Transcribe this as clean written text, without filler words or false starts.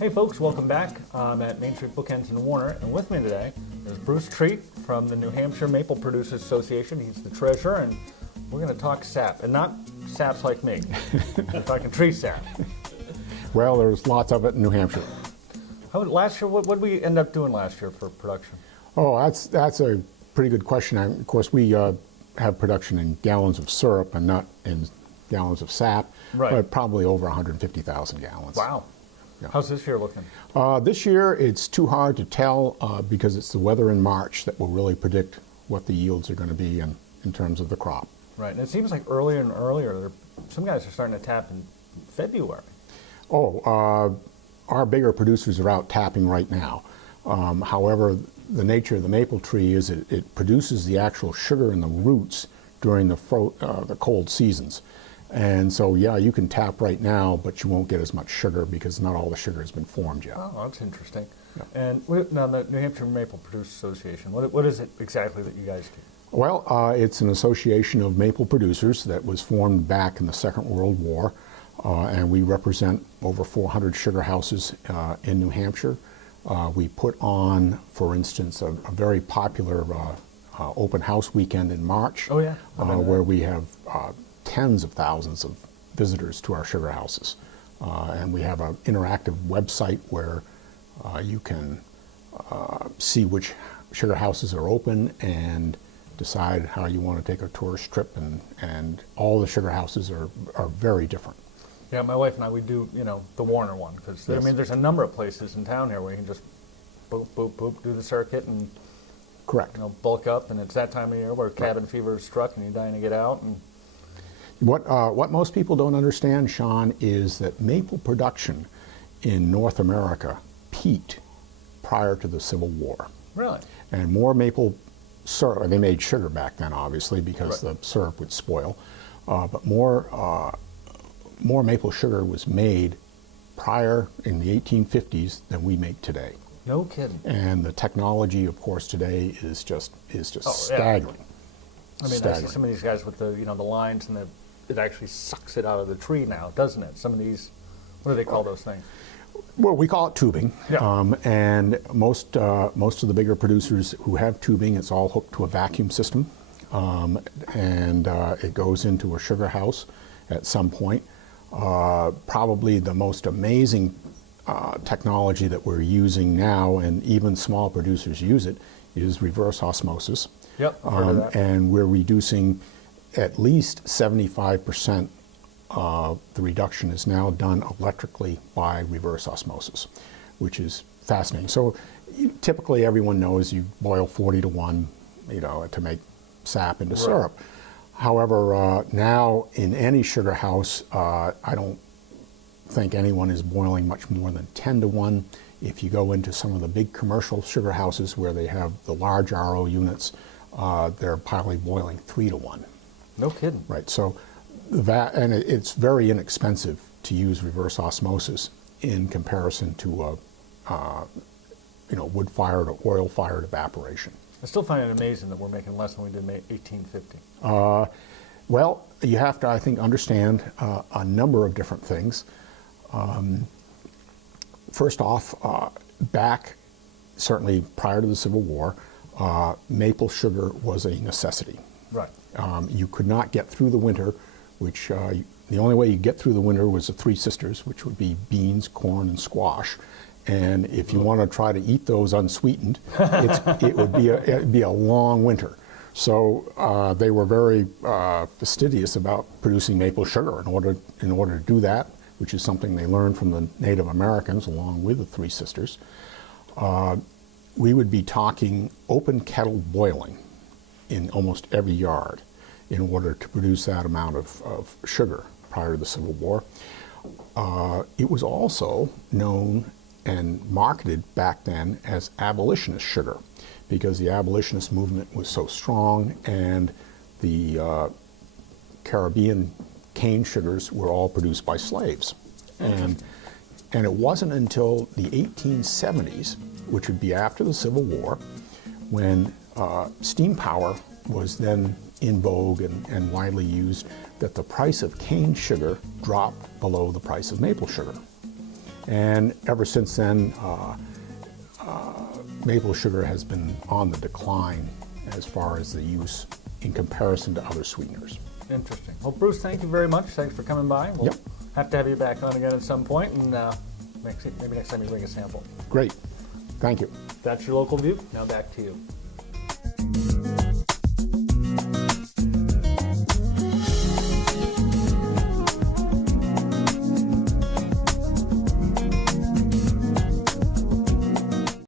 Hey folks, welcome back. I'm at Main Street Bookends in Warner, and with me today is Bruce Treat from the New Hampshire Maple Producers Association. He's the treasurer, and we're going to talk sap, and not saps like me. We're talking tree sap. Well, there's lots of it in New Hampshire. Last year, what did we end up doing last year for production? Oh, that's a pretty good question. Of course, we have production in gallons of syrup and not in gallons of sap, Right. but probably over 150,000 gallons. Wow. Yeah. How's this year looking? This year, it's too hard to tell because it's the weather in March that will really predict what the yields are going to be in terms of the crop. Right, and it seems like earlier and earlier, some guys are starting to tap in February. Oh, our bigger producers are out tapping right now. However, the nature of the maple tree is it produces the actual sugar in the roots during the cold seasons. And so, yeah, you can tap right now, but you won't get as much sugar because not all the sugar has been formed yet. Oh, that's interesting. Yeah. And now the New Hampshire Maple Producers Association, what is it exactly that you guys do? Well, it's an association of maple producers that was formed back in the Second World War, and we represent over 400 sugar houses in New Hampshire. We put on, for instance, a very popular open house weekend in March, Oh, yeah. where we have tens of thousands of visitors to our sugar houses. And we have an interactive website where you can see which sugar houses are open and decide how you want to take a tourist trip, and all the sugar houses are very different. Yeah, my wife and I, we do, the Warner one, because Yes. there's a number of places in town here where you can just boop, boop, boop, do the circuit and Correct. bulk up, and it's that time of year where cabin fever is struck and you're dying to get out. And What most people don't understand, Sean, is that maple production in North America peaked prior to the Civil War. really? And more maple syrup, they made sugar back then, obviously, because Right. the syrup would spoil, but more maple sugar was made prior in the 1850s than we make today. No kidding. And the technology, of course, today is just Oh, yeah. staggering. I mean, I see Staggering. some of these guys with the lines, and it actually sucks it out of the tree now, doesn't it? Some of these, what do they call those things? Well, we call it tubing, Yeah. and most of the bigger producers who have tubing, it's all hooked to a vacuum system, and it goes into a sugar house at some point. Probably the most amazing technology that we're using now, and even small producers use it, is reverse osmosis. Yep, I've heard of that. And we're reducing at least 75%. The reduction is now done electrically by reverse osmosis, which is fascinating. So typically everyone knows you boil 40 to 1, to make sap into syrup. However, now in any sugar house, I don't think anyone is boiling much more than 10 to 1. If you go into some of the big commercial sugar houses where they have the large RO units, they're probably boiling 3 to 1. No kidding. Right, so and it's very inexpensive to use reverse osmosis in comparison to wood-fired or oil-fired evaporation. I still find it amazing that we're making less than we did in 1850. Well, you have to, I think, understand a number of different things. First off, back certainly prior to the Civil War, maple sugar was a necessity. Right. You could not get through the winter, which the only way you get through the winter was the Three Sisters, which would be beans, corn, and squash. And if you want to try to eat those unsweetened, it'd be a long winter. So they were very fastidious about producing maple sugar in order to do that, which is something they learned from the Native Americans along with the Three Sisters. We would be talking open kettle boiling in almost every yard in order to produce that amount of sugar prior to the Civil War. It was also known and marketed back then as abolitionist sugar because the abolitionist movement was so strong, and the Caribbean cane sugars were all produced by slaves. And it wasn't until the 1870s, which would be after the Civil War, when steam power was then in vogue and widely used, that the price of cane sugar dropped below the price of maple sugar. And ever since then, maple sugar has been on the decline as far as the use in comparison to other sweeteners. Interesting. Well, Bruce, thank you very much. Thanks for coming by. We'll Yep. have to have you back on again at some point, and maybe next time you bring a sample. Great. Thank you. That's your local view. Now back to you.